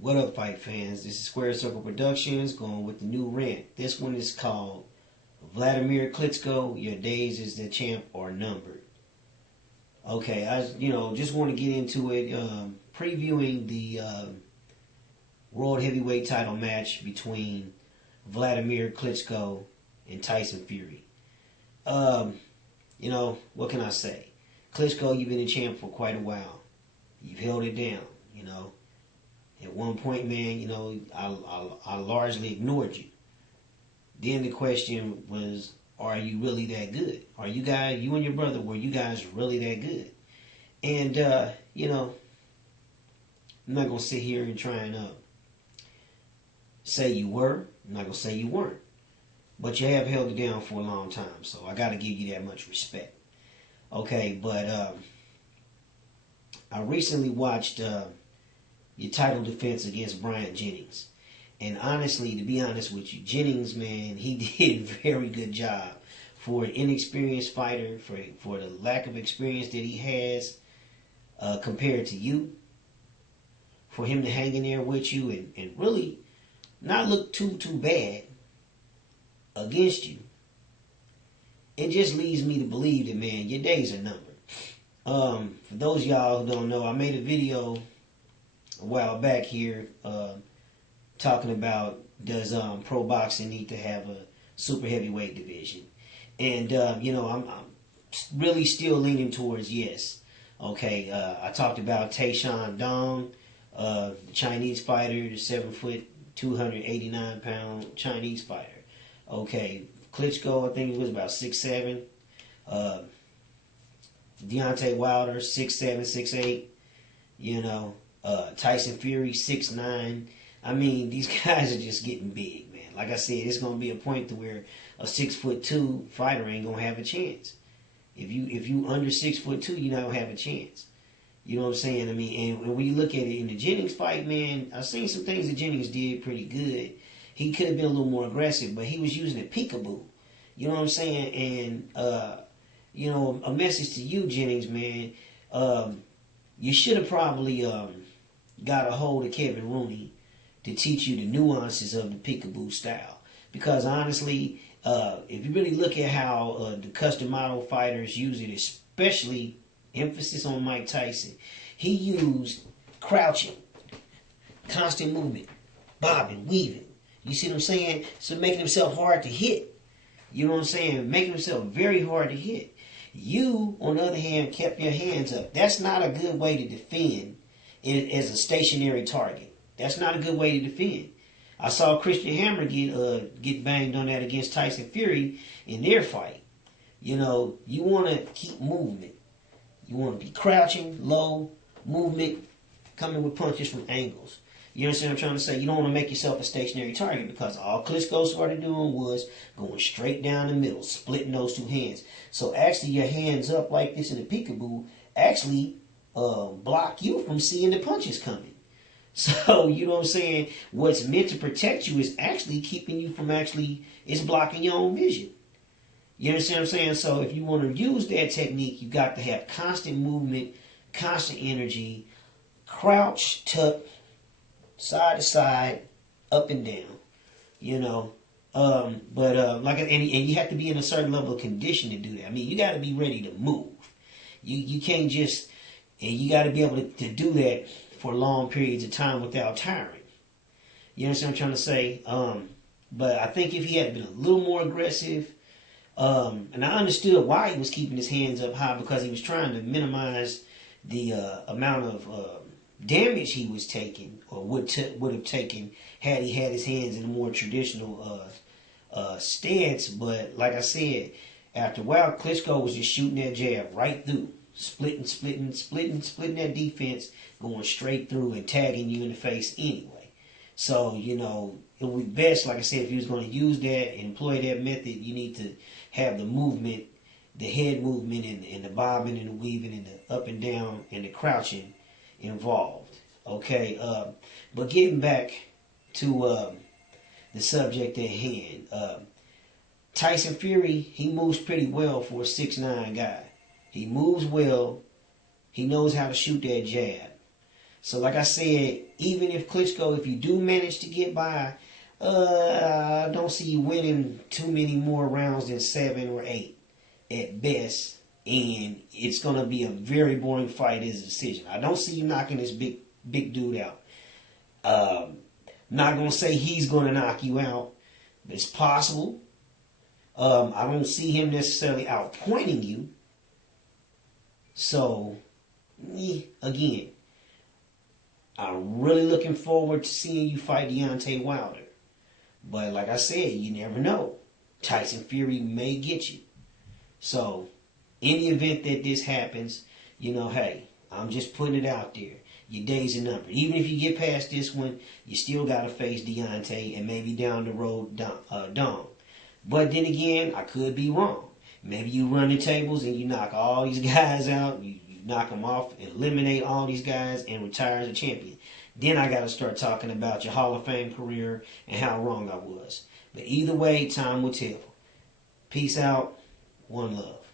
What up, fight fans? This is SquaredCircleProductions going with the new Rant. This one is called Wladimir Klitschko, Your Days as the Champ Are Numbered. Okay, I just want to get into it, previewing the World Heavyweight title match between Wladimir Klitschko and Tyson Fury. What can I say? Klitschko, you've been a champ for quite a while. You've held it down, At one point, man, I largely ignored you. Then the question was, are you really that good? Are you guys, you and your brother, were you guys really that good? And, I'm not going to sit here and try and say you were. I'm not going to say you weren't. But you have held it down for a long time, so I got to give you that much respect. Okay, but I recently watched your title defense against Brian Jennings. And honestly, to be honest with you, Jennings, man, he did a very good job for an inexperienced fighter, for the lack of experience that he has compared to you, for him to hang in there with you and really not look too bad against you. It just leads me to believe that, man, your days are numbered. For those of y'all who don't know, I made a video a while back here talking about, does pro boxing need to have a super heavyweight division? And I'm really still leaning towards yes. Okay, I talked about Taishan Dong, the Chinese fighter, the 7 foot, 289 pound Chinese fighter. Okay, Klitschko, I think he was about 6'7". Deontay Wilder, 6'7", 6'8". Tyson Fury, 6'9". I mean, these guys are just getting big, man. Like I said, it's gonna be a point to where a 6'2" fighter ain't gonna have a chance. If you under 6'2", you're not gonna have a chance. You know what I'm saying? I mean, and when you look at it in the Jennings fight, man, I've seen some things that Jennings did pretty good. He could have been a little more aggressive, but he was using a peekaboo. You know what I'm saying? And a message to you, Jennings, man. You should have probably got a hold of Kevin Rooney to teach you the nuances of the peekaboo style. Because honestly, if you really look at how the custom model fighters use it, especially emphasis on Mike Tyson, he used crouching, constant movement, bobbing, weaving. You see what I'm saying? So making himself hard to hit. You know what I'm saying? Making himself very hard to hit. You, on the other hand, kept your hands up. That's not a good way to defend it as a stationary target. That's not a good way to defend. I saw Christian Hammer get banged on that against Tyson Fury in their fight. You want to keep movement. You want to be crouching, low, movement, coming with punches from angles. You understand what I'm trying to say? You don't want to make yourself a stationary target, because all Klitschko started doing was going straight down the middle, splitting those two hands. So actually your hands up like this in a peekaboo actually block you from seeing the punches coming. So, you know what I'm saying? What's meant to protect you is actually keeping you from it's blocking your own vision. You understand what I'm saying? So if you want to use that technique, you got to have constant movement, constant energy, crouch, tuck, side to side, up and down, and you have to be in a certain level of condition to do that. I mean, you got to be ready to move. You can't just, and you got to be able to do that for long periods of time without tiring. You understand what I'm trying to say? But I think if he had been a little more aggressive, and I understood why he was keeping his hands up high, because he was trying to minimize the amount of damage he was taking, or would have taken, had he had his hands in a more traditional stance. But like I said, after a while, Klitschko was just shooting that jab right through, splitting that defense, going straight through and tagging you in the face anyway. So, it would be best, like I said, if he was going to use that and employ that method, you need to have the movement, the head movement, and the bobbing and the weaving and the up and down and the crouching involved. Okay, but getting back to the subject at hand, Tyson Fury, he moves pretty well for a 6'9" guy. He moves well. He knows how to shoot that jab. So like I said, even if Klitschko, if you do manage to get by, I don't see you winning too many more rounds than 7 or 8 at best. And it's going to be a very boring fight as a decision. I don't see you knocking this big dude out. Not going to say he's going to knock you out, but it's possible. I don't see him necessarily outpointing you. So, again, I'm really looking forward to seeing you fight Deontay Wilder. But like I said, you never know. Tyson Fury may get you. So, in the event that this happens, hey, I'm just putting it out there. Your days are numbered. Even if you get past this one, you still got to face Deontay and maybe down the road, Dom. But then again, I could be wrong. Maybe you run the tables and you knock all these guys out. You knock them off, eliminate all these guys, and retire as a champion. Then I got to start talking about your Hall of Fame career and how wrong I was. But either way, time will tell. Peace out. One love.